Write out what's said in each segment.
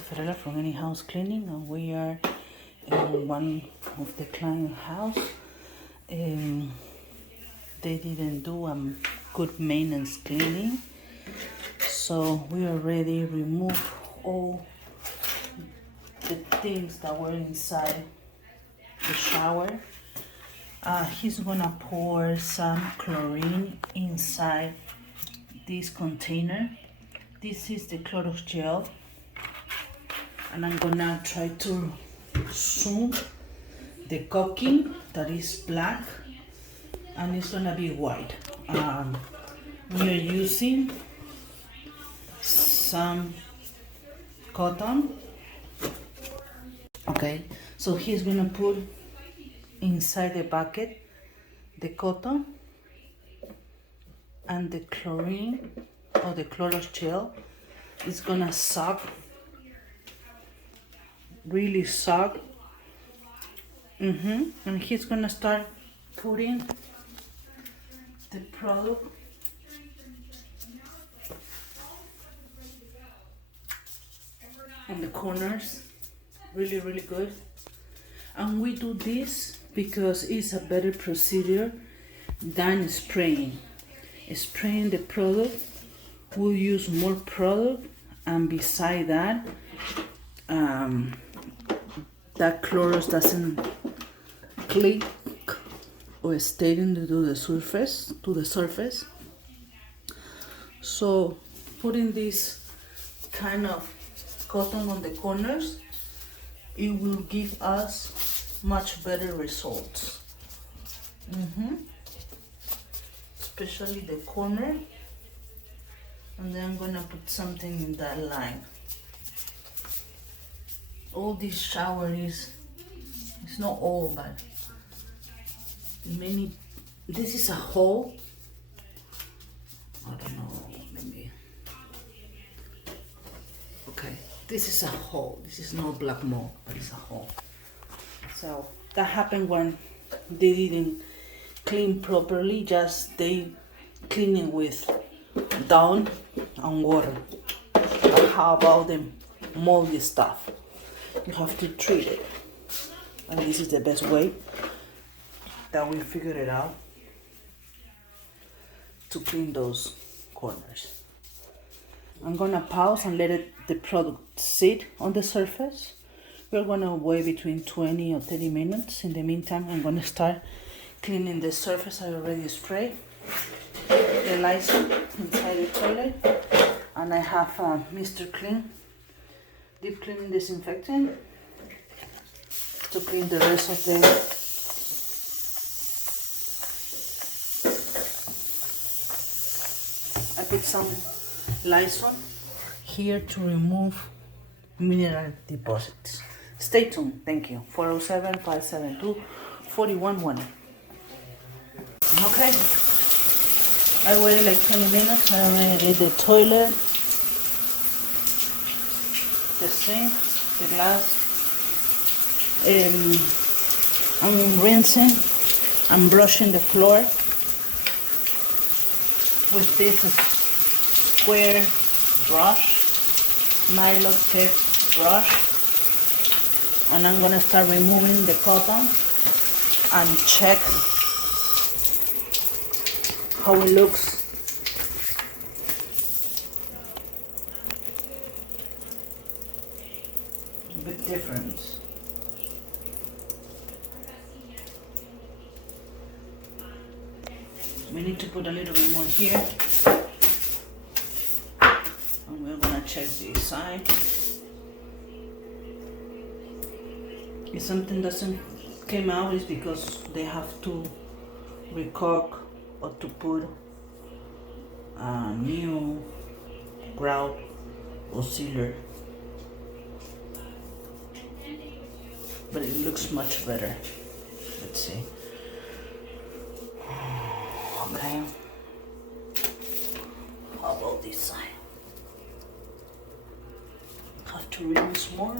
Ferrella from Any House Cleaning, and we are in one of the client house. They didn't do a good maintenance cleaning, so we already removed all the things that were inside the shower. He's gonna pour some chlorine inside this container. This is the Clorox gel, and I'm gonna try to zoom the caulking that is black, and it's gonna be white. We are using some cotton. Okay, so he's gonna put inside the bucket the cotton and the chlorine or the Clorox gel is gonna suck, really suck. And he's gonna start putting the product on the corners, really good. And we do this because it's a better procedure than spraying. Spraying the product, we'll use more product, and beside that, that Clorox doesn't click or stay into the surface. So putting this kind of cotton on the corners, it will give us much better results. Especially the corner, and then I'm gonna put something in that line. All this shower it's not all, but many. This is a hole. I don't know, maybe. Okay, this is a hole. This is not black mold, but it's a hole. So that happened when they didn't clean properly. Just they cleaning with down and water. But how about the moldy stuff? You have to treat it, and this is the best way that we figured it out to clean those corners. I'm gonna pause and let the product sit on the surface. We're gonna wait between 20 or 30 minutes. In the meantime, I'm gonna start cleaning the surface. I already sprayed the Lysol inside the toilet, and I have Mr. Clean deep cleaning disinfectant to clean the rest of the I put some Lysol here to remove mineral deposits. Stay tuned. Thank you. 407-572-4118. Okay. I waited like 20 minutes. I already did the toilet, the sink, the glass. I'm rinsing. I'm brushing the floor with this square brush, nylon tape brush, and I'm gonna start removing the cotton and check how it looks. A bit different. We need to put a little bit more here, and we're gonna check this side. If something doesn't came out, it's because they have to recork or to put a new grout or sealer, but it looks much better. Let's see. Okay, how about this side? Have to rinse more.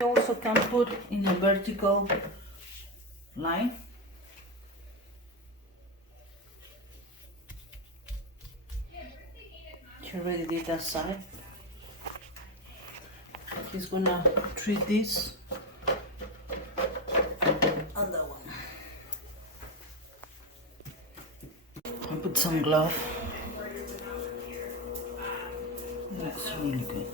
You also can put in a vertical line. He already did that side. He's gonna treat this on that one. I'll put some glove. Looks really good.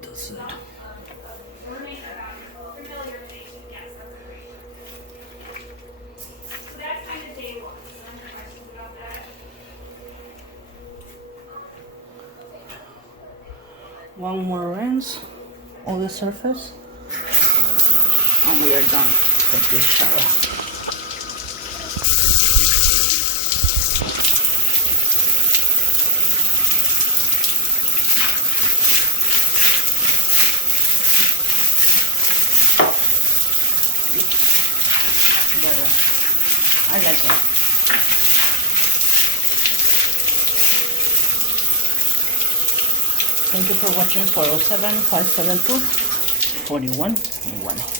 That's it. One more rinse all the surface and we are done with this shower. I like it. Thank you for watching 407 572 4101.